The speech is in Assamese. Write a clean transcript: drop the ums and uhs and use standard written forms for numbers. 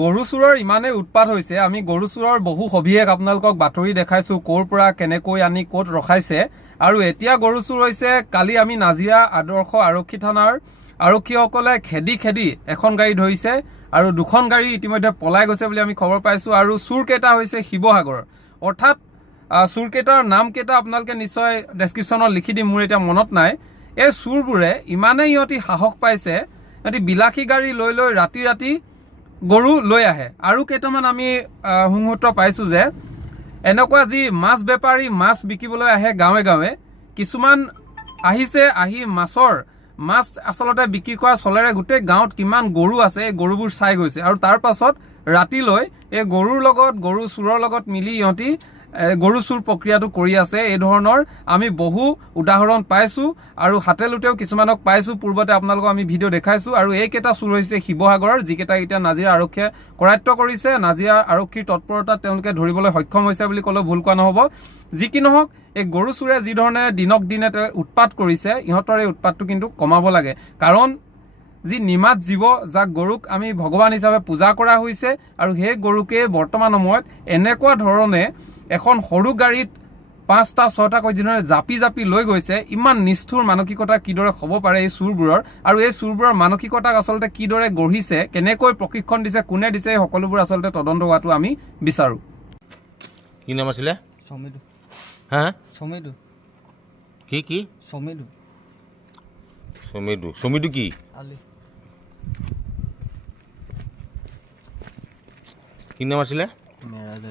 গৰু চোৰৰ ইমানেই উৎপাত হৈছে, আমি গৰু চোৰৰ বহু সবিশেষ আপোনালোকক বাতৰি দেখাইছো, ক'ৰ পৰা কেনেকৈ আনি ক'ত ৰখাইছে। আৰু এতিয়া গৰু চোৰ হৈছে, কালি আমি নাজিৰা আদৰ্শ আৰক্ষী থানাৰ আৰক্ষীসকলে খেদি এখন গাড়ী ধৰিছে আৰু দুখন গাড়ী ইতিমধ্যে পলাই গৈছে বুলি আমি খবৰ পাইছো। আৰু চোৰকেইটা হৈছে শিৱসাগৰ, অৰ্থাৎ চোৰকেইটাৰ নাম কেইটা আপোনালোকে নিশ্চয় ডেছক্ৰিপশ্যনত লিখি দিম, মোৰ এতিয়া মনত নাই। এই চোৰবোৰে ইমানেই ইহঁতি সাহস পাইছে, ইহঁতি বিলাসী গাড়ী লৈ ৰাতি গৰু লৈ আহে। আৰু কেইটামান আমি সংসূত্ৰ পাইছো যে এনেকুৱা যি মাছ বেপাৰী মাছ বিকিবলৈ আহে গাঁৱে গাঁৱে, কিছুমান আহিছে, আহি মাছ আচলতে বিক্ৰী কৰা চলেৰে গোটেই গাঁৱত কিমান গৰু আছে এই গৰুবোৰ চাই গৈছে। আৰু তাৰ পাছত ৰাতিলৈ এই গৰু চোৰৰ লগত মিলি ইহঁতি গৰু চোৰ প্ৰক্ৰিয়াটো কৰি আছে। এই ধৰণৰ আমি বহু উদাহৰণ পাইছো আৰু হাতে লোটেও কিছুমানক পাইছো, পূৰ্বতে আপোনালোকক আমি ভিডিঅ' দেখাইছো। আৰু এইকেইটা চোৰ হৈছে শিৱসাগৰৰ, যিকেইটা এতিয়া নাজিৰা আৰক্ষীয়ে কৰায়ত্ব কৰিছে। নাজিৰা আৰক্ষীৰ তৎপৰতাত তেওঁলোকে ধৰিবলৈ সক্ষম হৈছে বুলি ক'লেও ভুল কোৱা নহ'ব। যি কি নহওক, এই গৰু চোৰে যি ধৰণে দিনক দিনে উৎপাত কৰিছে, ইহঁতৰ এই উৎপাতটো কিন্তু কমাব লাগে। কাৰণ যি নিমাত জীৱ, যাক গৰুক আমি ভগৱান হিচাপে পূজা কৰা হৈছে, আৰু সেই গৰুকে বৰ্তমান সময়ত এনেকুৱা ধৰণে এখন সৰু গাড়ীত 5টা-6টাকৈ যিদৰে জাপি লৈ গৈছে, ইমান নিষ্ঠুৰ মানসিকতা কিদৰে হ'ব পাৰে এই চোৰবোৰৰ। আৰু এই চোৰবোৰৰ মানসিকতাক আচলতে কিদৰে গঢ়িছে, কেনেকৈ প্ৰশিক্ষণ দিছে, কোনে দিছে, এই সকলোবোৰ আচলতে তদন্ত হোৱাটো আমি বিচাৰো। কি নাম আছিলে? সমিদু। হা? সমিদু। কি? সমিদু। সমিদু কি? আলি। কি নাম আছিলে? মেৰাজ।